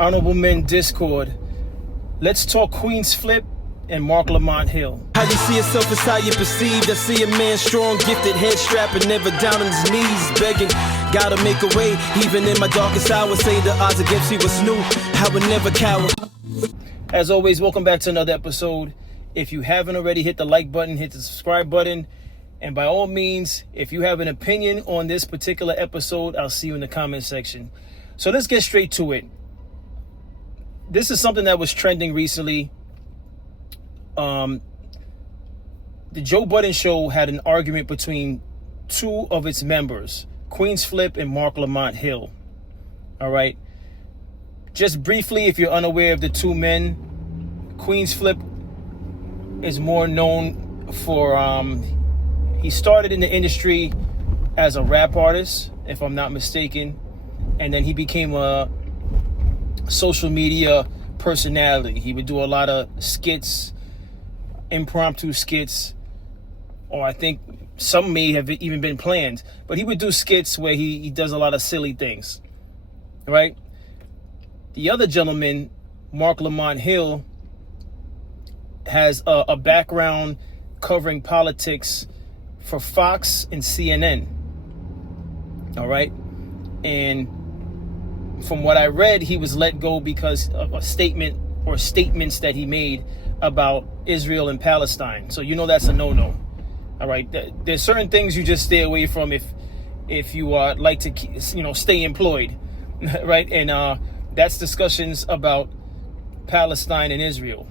Honorable Men Discord. Let's talk Queen's Flip and Mark Lamont Hill. How you see yourself is how you perceived. I see a man strong, gifted, head strapping, never down on his knees, begging. Gotta make a way, even in my darkest hour. Say the odds against me was new. I would never cower. As always, welcome back to another episode. If you haven't already, hit the like button, hit the subscribe button. And by all means, if you have an opinion on this particular episode, I'll see you in the comment section. So let's get straight to it. This is something that was trending recently. The Joe Budden show had an argument between two of its members, Queen's Flip and Mark Lamont Hill. All right. Just briefly, if you're unaware of the two men, Queen's Flip is more known for, he started in the industry as a rap artist, if I'm not mistaken. And then he became a social media personality. He would do a lot of skits, impromptu skits, or I think some may have even been planned, but he would do skits where he does a lot of silly things, right? The other gentleman, Mark Lamont Hill, has a background covering politics for Fox and CNN, all right? And from what I read, he was let go because of a statement or statements that he made about Israel and Palestine. So you know that's a no-no. All right. There's certain things you just stay away from if you like to stay employed, right? And that's discussions about Palestine and Israel.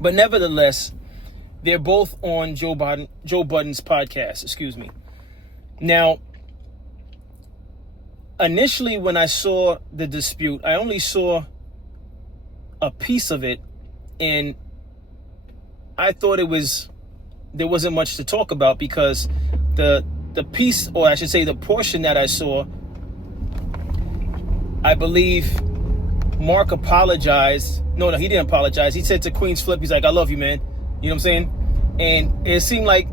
But nevertheless, they're both on Joe Budden's podcast. Excuse me. Now, initially, when I saw the dispute, I only saw a piece of it, and I thought there wasn't much to talk about because the piece, or I should say the portion that I saw, I believe Mark apologized. No, he didn't apologize. He said to Queen's Flip, he's like, "I love you, man." You know what I'm saying? And it seemed like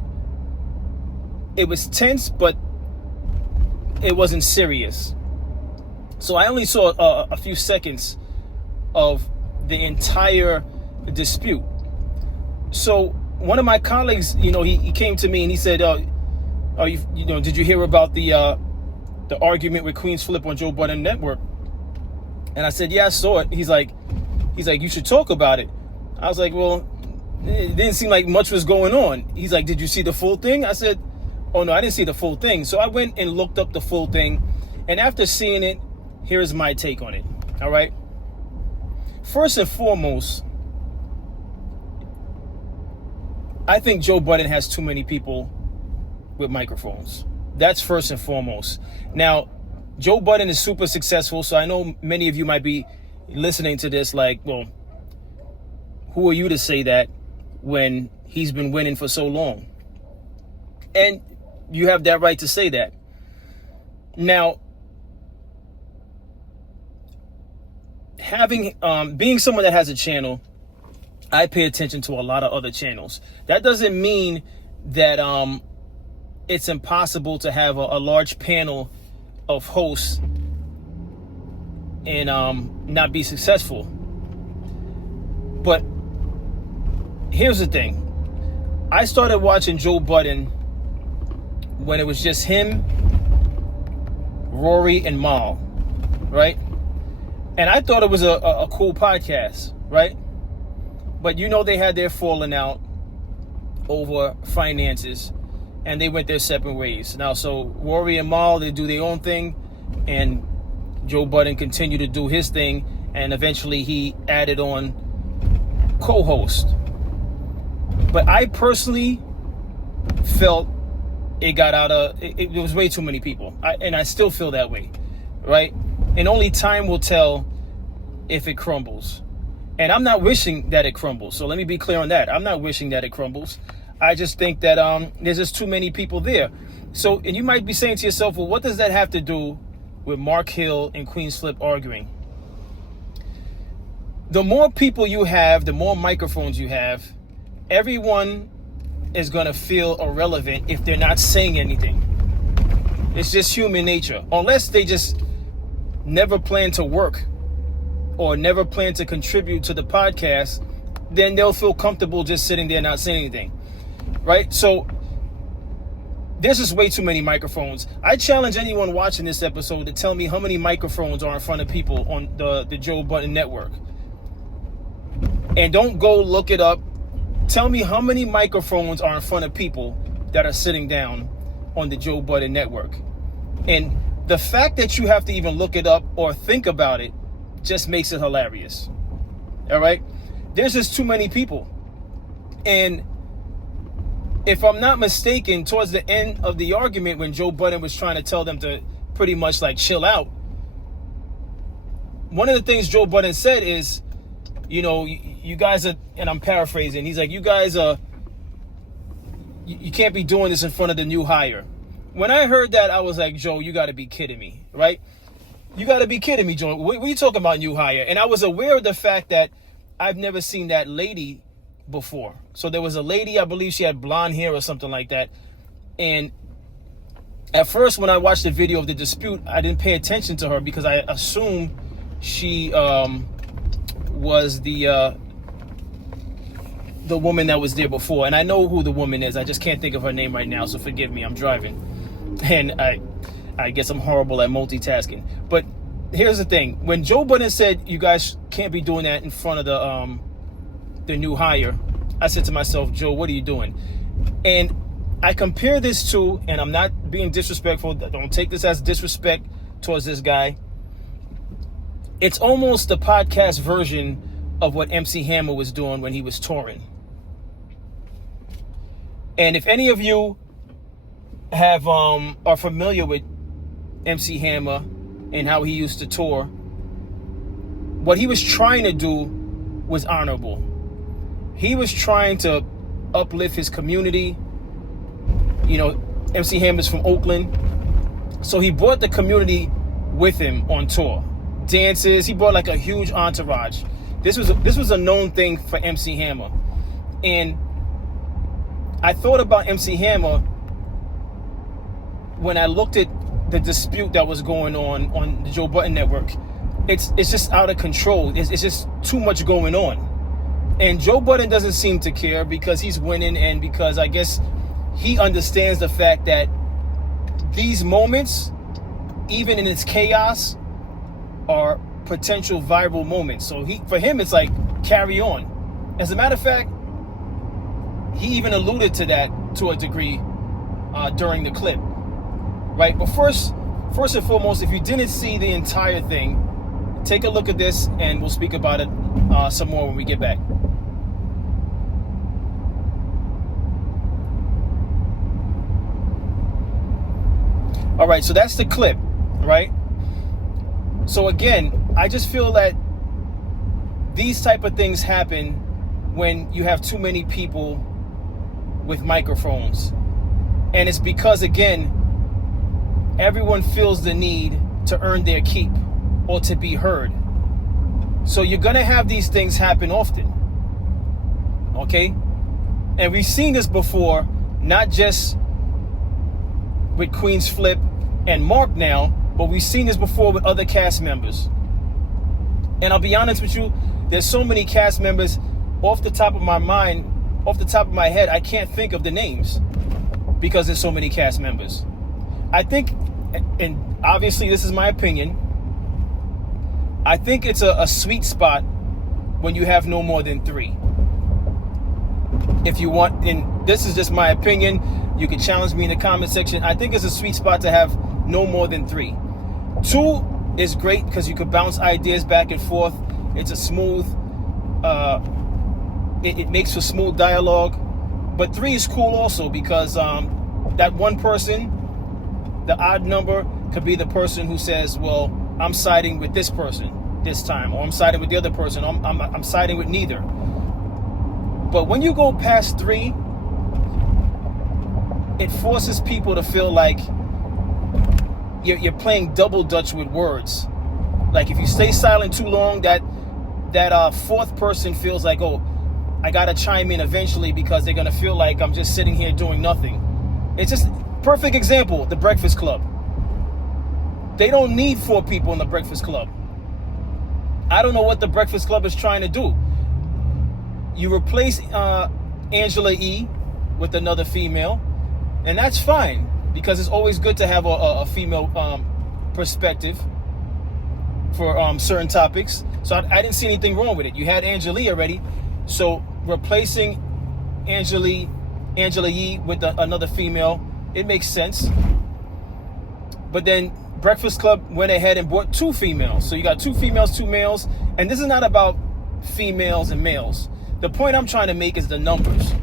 it was tense, but it wasn't serious. So I only saw a few seconds of the entire dispute. So one of my colleagues, he came to me and he said, did you hear about the argument with Queen's Flip on Joe Budden Network? And I said, yeah, I saw it. He's like, you should talk about it. I was like, well, it didn't seem like much was going on. He's like, did you see the full thing? I said, oh no, I didn't see the full thing. So I went and looked up the full thing. And after seeing it, here's my take on it. All right. First and foremost, I think Joe Budden has too many people with microphones. That's first and foremost. Now, Joe Budden is super successful, so I know many of you might be listening to this like, well, who are you to say that when he's been winning for so long? And you have that right to say that. Now, being someone that has a channel, I pay attention to a lot of other channels. That doesn't mean that it's impossible to have a large panel of hosts and not be successful. But here's the thing. I started watching Joe Budden when it was just him, Rory, and Mal, right? And I thought it was a cool podcast, right? But they had their falling out over finances, and they went their separate ways. Now, so Rory and Mal, they do their own thing, and Joe Budden continued to do his thing, and eventually he added on co-host. But I personally felt it was way too many people, and I still feel that way, right? And only time will tell if it crumbles. And I'm not wishing that it crumbles. So let me be clear on that. I'm not wishing that it crumbles. I just think that there's just too many people there. So, and you might be saying to yourself, well, what does that have to do with Mark Hill and Queen's Flip arguing? The more people you have, the more microphones you have, everyone is going to feel irrelevant if they're not saying anything. It's just human nature. Unless they just never plan to work or never plan to contribute to the podcast, then they'll feel comfortable just sitting there not saying anything, right? So there's just way too many microphones. I challenge anyone watching this episode to tell me how many microphones are in front of people on the Joe Budden Network. And don't go look it up. Tell me how many microphones are in front of people that are sitting down on the Joe Budden Network. And the fact that you have to even look it up or think about it just makes it hilarious. All right? There's just too many people. And if I'm not mistaken, towards the end of the argument, when Joe Budden was trying to tell them to pretty much like chill out, one of the things Joe Budden said is, you know, you guys are, and I'm paraphrasing, he's like, you guys are, you can't be doing this in front of the new hire. When I heard that, I was like, Joe, you got to be kidding me, right? You got to be kidding me, Joe. What are you talking about, new hire? And I was aware of the fact that I've never seen that lady before. So there was a lady, I believe she had blonde hair or something like that. And at first, when I watched the video of the dispute, I didn't pay attention to her because I assumed she was the woman that was there before. And I know who the woman is. I just can't think of her name right now, so forgive me. I'm driving. And I guess I'm horrible at multitasking. But here's the thing. When Joe Budden said you guys can't be doing that in front of the new hire, I said to myself, Joe, what are you doing? And I compare this to, and I'm not being disrespectful, don't take this as disrespect towards this guy. It's almost the podcast version of what MC Hammer was doing when he was touring. And if any of you have are familiar with MC Hammer and how he used to tour, what he was trying to do was honorable. He was trying to uplift his community. You know, MC Hammer's from Oakland, so he brought the community with him on tour. Dances, he brought like a huge entourage. This was a known thing for MC Hammer. And I thought about MC Hammer when I looked at the dispute that was going on the Joe Budden Network. It's just out of control. It's just too much going on. And Joe Budden doesn't seem to care because he's winning, and because I guess he understands the fact that these moments, even in its chaos, are potential viral moments. So for him, it's like, carry on. As a matter of fact, he even alluded to that to a degree during the clip, right? But first and foremost, if you didn't see the entire thing, take a look at this and we'll speak about it some more when we get back. All right, so that's the clip, right? So again, I just feel that these type of things happen when you have too many people with microphones. And it's because, again, everyone feels the need to earn their keep or to be heard. So you're going to have these things happen often. Okay? And we've seen this before, not just with Queen's Flip and Mark now, but we've seen this before with other cast members. And I'll be honest with you, there's so many cast members off the top of my mind, off the top of my head, I can't think of the names because there's so many cast members. I think, and obviously this is my opinion, I think it's a sweet spot when you have no more than 3. If you want, and this is just my opinion, you can challenge me in the comment section. I think it's a sweet spot to have no more than 3. 2 is great because you could bounce ideas back and forth. It's a smooth, it makes for smooth dialogue. But 3 is cool also because that one person, the odd number, could be the person who says, well, I'm siding with this person this time, or I'm siding with the other person, or I'm siding with neither. But when you go past 3, it forces people to feel like you're playing double dutch with words. Like if you stay silent too long, that fourth person feels like, oh, I gotta chime in eventually because they're gonna feel like I'm just sitting here doing nothing. It's just perfect example, the Breakfast Club. They don't need 4 people in the Breakfast Club. I don't know what the Breakfast Club is trying to do. You replace Angela E with another female, and that's fine, because it's always good to have a female perspective for certain topics. So I didn't see anything wrong with it. You had Angela E already, so replacing Angela E with another female, it makes sense. But then Breakfast Club went ahead and brought 2 females. So you got 2 females, 2 males. And this is not about females and males. The point I'm trying to make is the numbers.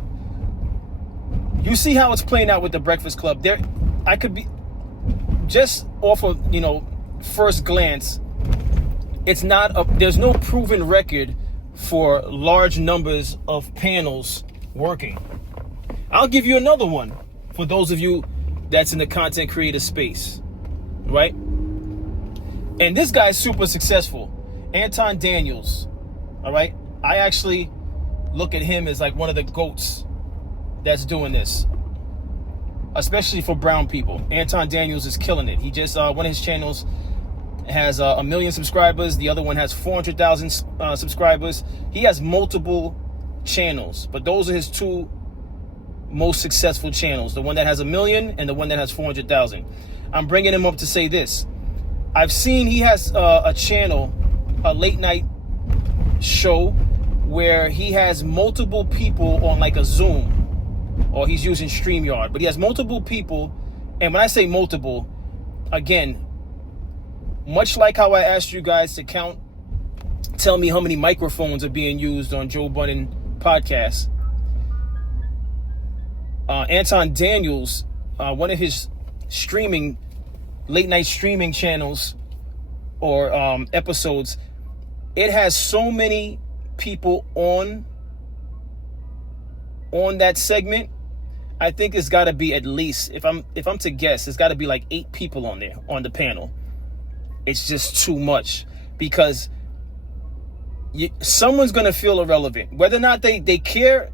You see how it's playing out with the Breakfast Club. There, I could be, just off of, first glance, there's no proven record for large numbers of panels working. I'll give you another one for those of you that's in the content creator space, right? And this guy's super successful. Anton Daniels, all right? I actually look at him as like one of the GOATs that's doing this, especially for brown people. Anton Daniels is killing it. He just, one of his channels has 1 million subscribers. The other one has 400,000 subscribers. He has multiple channels, but those are his 2 most successful channels. The one that has 1 million and the one that has 400,000. I'm bringing him up to say this. I've seen he has a channel, a late night show, where he has multiple people on like a Zoom, or he's using StreamYard, but he has multiple people. And when I say multiple, again, much like how I asked you guys to tell me how many microphones are being used on Joe Budden podcast, Anton Daniels, one of his late night streaming channels or episodes, it has so many people on that segment. I think it's got to be at least, if I'm to guess, it's got to be like 8 people on there on the panel. It's just too much, because someone's going to feel irrelevant. Whether or not they care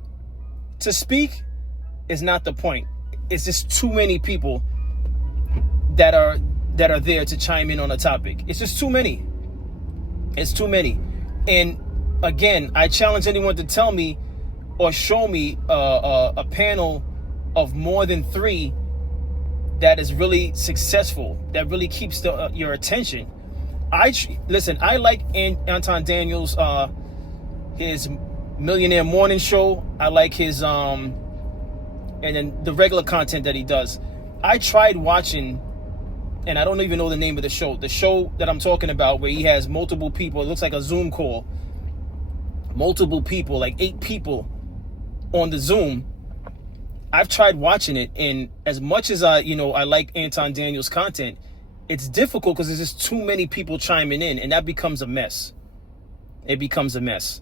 to speak is not the point. It's just too many people that are there to chime in on a topic. It's just too many. It's too many. And again, I challenge anyone to tell me or show me a panel of more than 3 that is really successful, that really keeps your attention. Listen, I like Anton Daniels, his Millionaire Morning Show. I like his and then the regular content that he does. I tried watching, and I don't even know the name of the show. The show that I'm talking about, where he has multiple people. It looks like a Zoom call. Multiple people, like 8 people on the Zoom. I've tried watching it, and as much as I like Anton Daniels' content, it's difficult because there's just too many people chiming in, and that becomes a mess. It becomes a mess.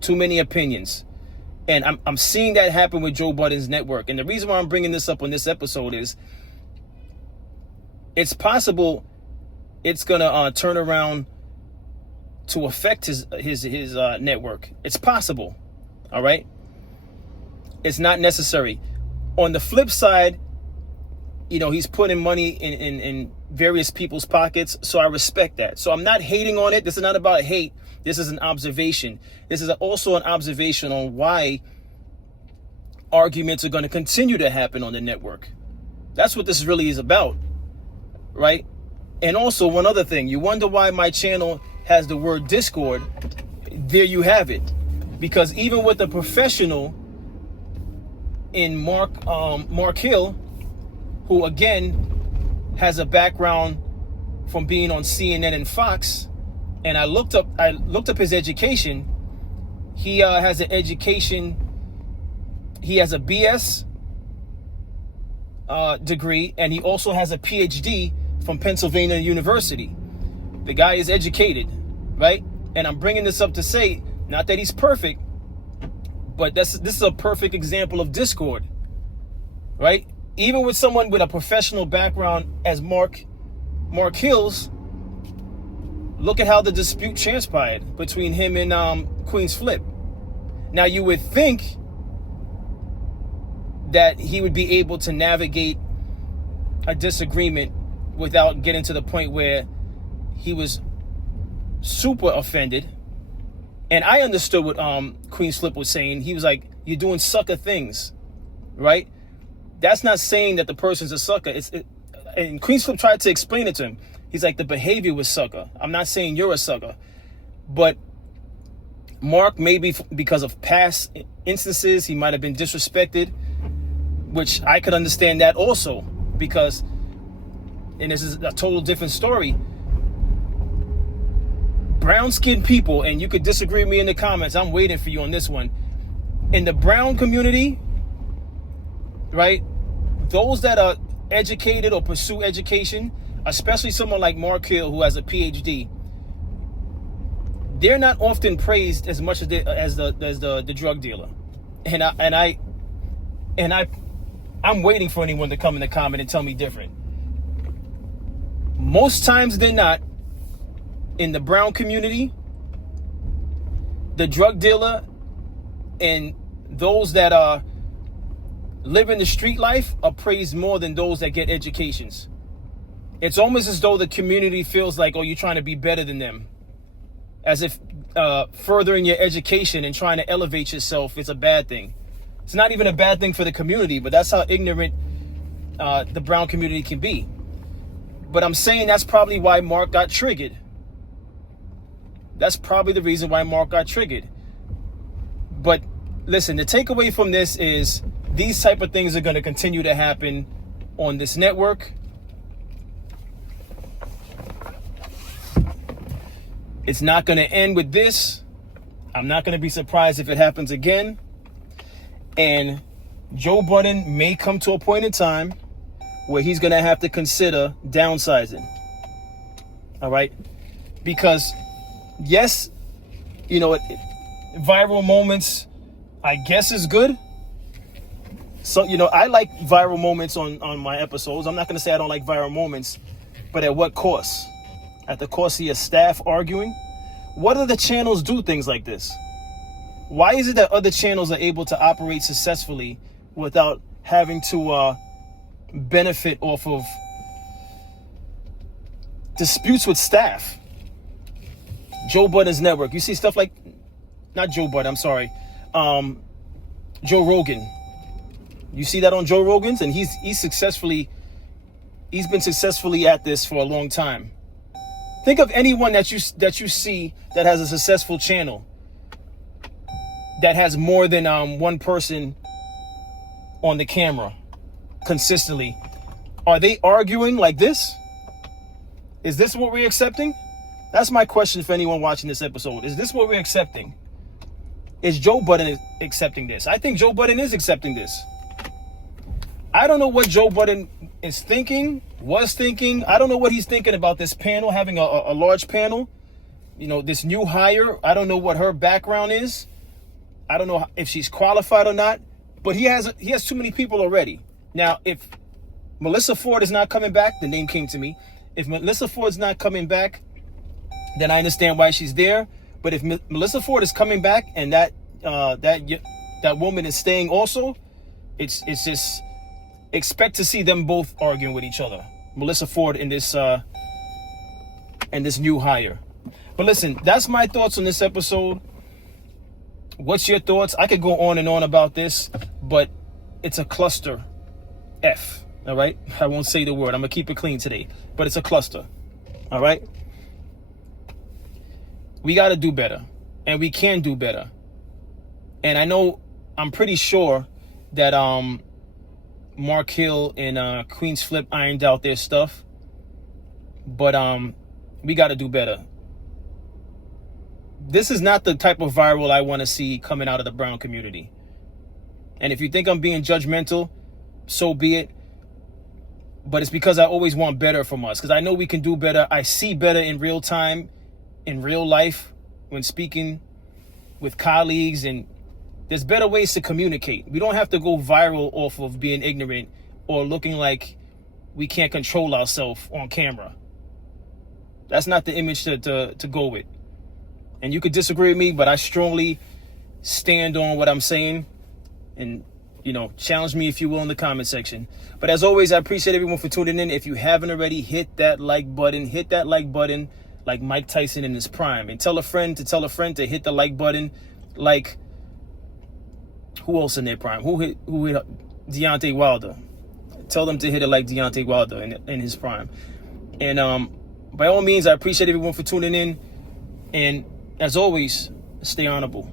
Too many opinions. And I'm seeing that happen with Joe Budden's network. And the reason why I'm bringing this up on this episode is it's possible it's gonna turn around to affect his network. It's possible. All right. It's not necessary. On the flip side, he's putting money in various people's pockets, so I respect that. So I'm not hating on it. This is not about hate. This is an observation. This is also an observation on why arguments are going to continue to happen on the network. That's what this really is about, right? And also, one other thing. You wonder why my channel has the word Discord. There you have it. Because even with a professional in Mark Hill, who again has a background from being on CNN and Fox, and I looked up his education. He has an education. He has a BS degree, and he also has a PhD from Pennsylvania University. The guy is educated, right? And I'm bringing this up to say, not that he's perfect, but this is a perfect example of Discord, right? Even with someone with a professional background as Mark Hills, look at how the dispute transpired between him and Queen's Flip. Now, you would think that he would be able to navigate a disagreement without getting to the point where he was super offended. And I understood what Queen Flip was saying. He was like, you're doing sucker things, right? That's not saying that the person's a sucker. And Queen Flip tried to explain it to him. He's like, the behavior was sucker. I'm not saying you're a sucker. But Mark, maybe because of past instances, he might have been disrespected, which I could understand that also. Because, and this is a total different story, brown-skinned people, and you could disagree with me in the comments, I'm waiting for you on this one. In the brown community, right, those that are educated or pursue education, especially someone like Mark Hill who has a PhD, they're not often praised as much as the drug dealer. I'm waiting for anyone to come in the comment and tell me different. Most times than not, in the brown community, the drug dealer and those that are living the street life are praised more than those that get educations. It's almost as though the community feels like, oh, you're trying to be better than them. As if furthering your education and trying to elevate yourself is a bad thing. It's not even a bad thing for the community, but that's how ignorant the brown community can be. But I'm saying that's probably why Mark got triggered. That's probably the reason why Mark got triggered. But listen, the takeaway from this is these type of things are going to continue to happen on this network. It's not going to end with this. I'm not going to be surprised if it happens again. And Joe Budden may come to a point in time where he's going to have to consider downsizing. All right? Because yes, you know, viral moments, I guess, is good. So, you know, I like viral moments on my episodes. I'm not going to say I don't like viral moments, but at what cost? At the cost of your staff arguing? What other channels do things like this? Why is it that other channels are able to operate successfully without having to benefit off of disputes with staff? Joe Budden's network. You see stuff like, not Joe Budden, I'm sorry, Joe Rogan. You see that on Joe Rogan's, and he's been successfully at this for a long time. Think of anyone that you see that has a successful channel that has more than one person on the camera consistently. Are they arguing like this? Is this what we're accepting? That's my question for anyone watching this episode. Is this what we're accepting? Is Joe Budden accepting this? I think Joe Budden is accepting this. I don't know what Joe Budden is thinking, was thinking. I don't know what he's thinking about this panel, having a large panel. You know, this new hire. I don't know what her background is. I don't know if she's qualified or not. But he has too many people already. Now, if Melissa Ford is not coming back, the name came to me. If Melissa Ford's not coming back, then I understand why she's there. But if Melissa Ford is coming back and that woman is staying also, it's just expect to see them both arguing with each other. Melissa Ford and this new hire. But listen, that's my thoughts on this episode. What's your thoughts? I could go on and on about this, but it's a cluster F. All right? I won't say the word. I'm going to keep it clean today. But it's a cluster. All right? We got to do better. And we can do better. And I'm pretty sure that Mark Hill and Queen's Flip ironed out their stuff. But we got to do better. This is not the type of viral I want to see coming out of the brown community. And if you think I'm being judgmental, so be it. But it's because I always want better from us. Because I know we can do better. I see better in real time, in real life, when speaking with colleagues. And there's better ways to communicate. We don't have to go viral off of being ignorant or looking like we can't control ourselves on camera. That's not the image to go with. And you could disagree with me, but I strongly stand on what I'm saying. And, you know, challenge me if you will in the comment section. But as always, I appreciate everyone for tuning in. If you haven't already, hit that like button. Hit that like button. like Mike Tyson in his prime. And tell a friend to hit the like button. Like, who else in their prime? Who hit Deontay Wilder? Tell them to hit it like Deontay Wilder in his prime. And by all means, I appreciate everyone for tuning in. And as always, stay honorable.